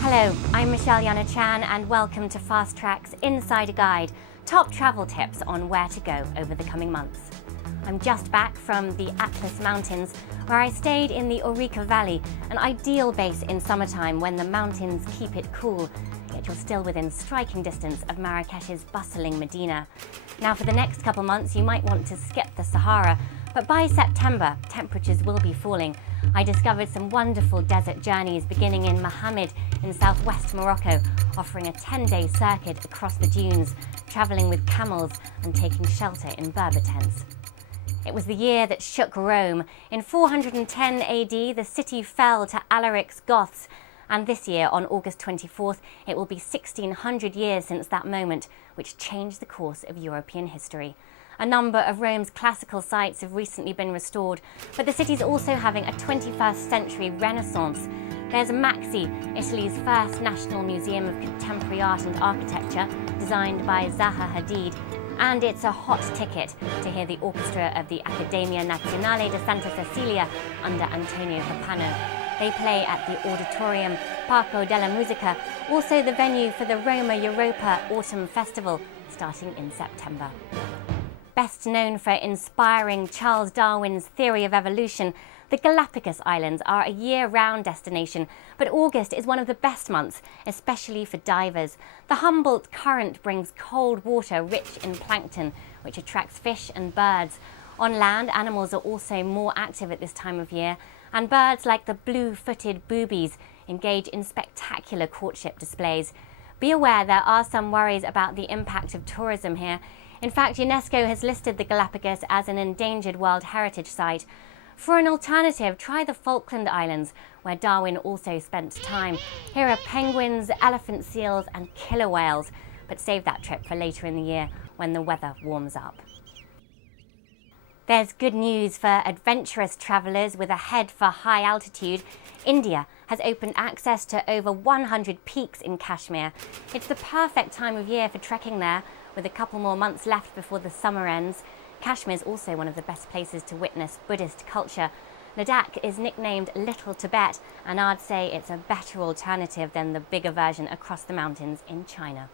Hello, I'm Michelle Yana-Chan and welcome to Fast Track's Insider Guide, top travel tips on where to go over the coming months. I'm just back from the Atlas Mountains, where I stayed in the Aurica Valley, an ideal base in summertime when the mountains keep it cool, yet you're still within striking distance of Marrakesh's bustling Medina. Now for the next couple months you might want to skip the Sahara, but by September temperatures will be falling. I discovered some wonderful desert journeys beginning in Mohammed in southwest Morocco, offering a 10-day circuit across the dunes, travelling with camels and taking shelter in Berber tents. It was the year that shook Rome. In 410 AD, the city fell to Alaric's Goths, and this year, on August 24th, it will be 1600 years since that moment, which changed the course of European history. A number of Rome's classical sites have recently been restored, but the city's also having a 21st century renaissance. There's Maxi, Italy's first national museum of contemporary art and architecture, designed by Zaha Hadid, and it's a hot ticket to hear the orchestra of the Accademia Nazionale di Santa Cecilia under Antonio Capano. They play at the Auditorium Parco della Musica, also the venue for the Roma Europa Autumn Festival, starting in September. Best known for inspiring Charles Darwin's theory of evolution, the Galapagos Islands are a year-round destination, but August is one of the best months, especially for divers. The Humboldt Current brings cold water rich in plankton, which attracts fish and birds. On land, animals are also more active at this time of year, and birds like the blue-footed boobies engage in spectacular courtship displays. Be aware there are some worries about the impact of tourism here. In fact, UNESCO has listed the Galapagos as an endangered World Heritage Site. For an alternative, try the Falkland Islands, where Darwin also spent time. Here are penguins, elephant seals and killer whales, but save that trip for later in the year when the weather warms up. There's good news for adventurous travellers with a head for high altitude. India has opened access to over 100 peaks in Kashmir. It's the perfect time of year for trekking there, with a couple more months left before the summer ends. Kashmir is also one of the best places to witness Buddhist culture. Ladakh is nicknamed Little Tibet, and I'd say it's a better alternative than the bigger version across the mountains in China.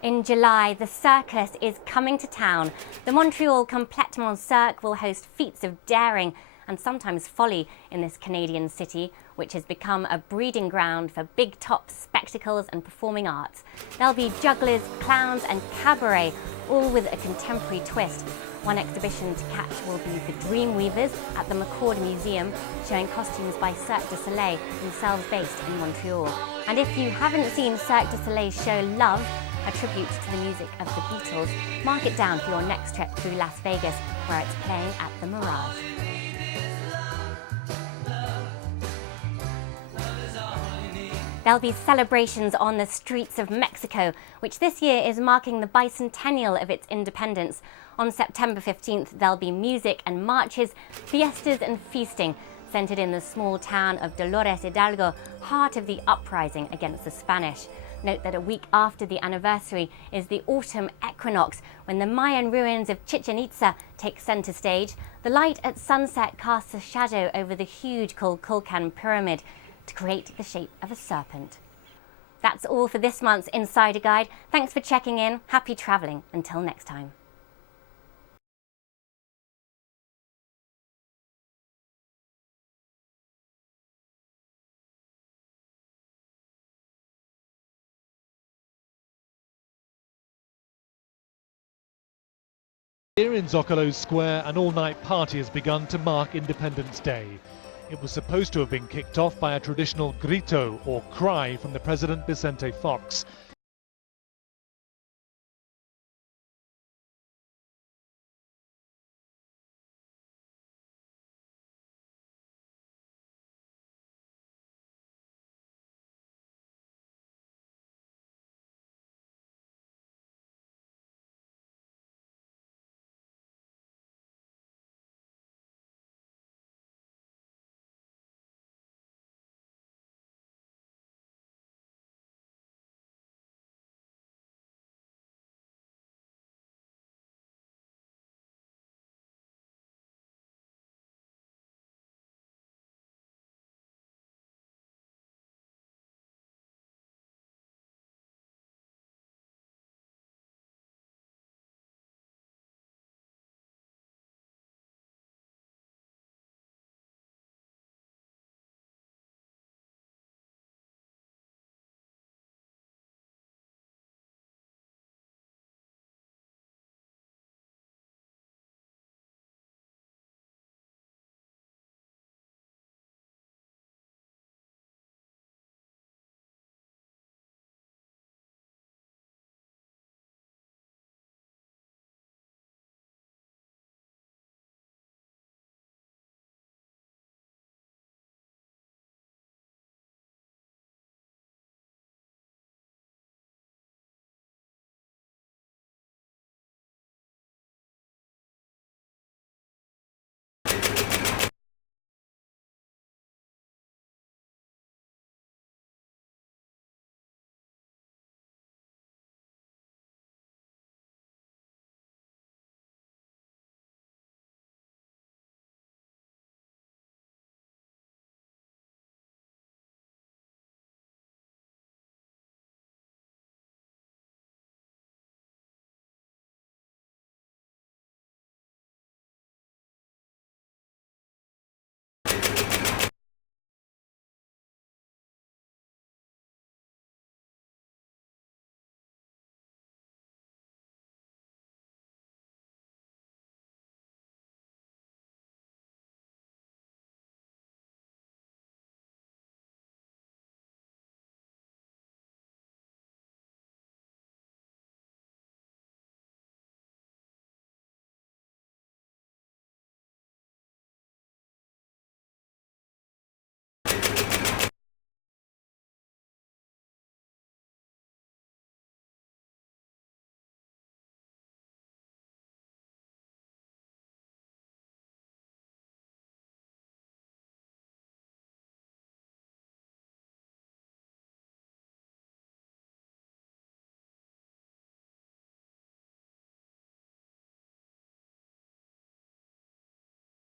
In July, the circus is coming to town. The Montreal Complètement Cirque will host feats of daring and sometimes folly in this Canadian city, which has become a breeding ground for big top spectacles and performing arts. There'll be jugglers, clowns and cabaret, all with a contemporary twist. One exhibition to catch will be the Dreamweavers at the McCord Museum, showing costumes by Cirque du Soleil, themselves based in Montreal. And if you haven't seen Cirque du Soleil's show Love, a tribute to the music of the Beatles, mark it down for your next trip through Las Vegas, where it's playing at the Mirage. There'll be celebrations on the streets of Mexico, which this year is marking the bicentennial of its independence. On September 15th, there'll be music and marches, fiestas and feasting, centered in the small town of Dolores Hidalgo, heart of the uprising against the Spanish. Note that a week after the anniversary is the autumn equinox, when the Mayan ruins of Chichen Itza take center stage. The light at sunset casts a shadow over the huge Kukulkan pyramid to create the shape of a serpent. That's all for this month's Insider Guide. Thanks for checking in. Happy travelling. Until next time. Here in Zocalo Square, an all-night party has begun to mark Independence Day. It was supposed to have been kicked off by a traditional grito, or cry, from the President Vicente Fox.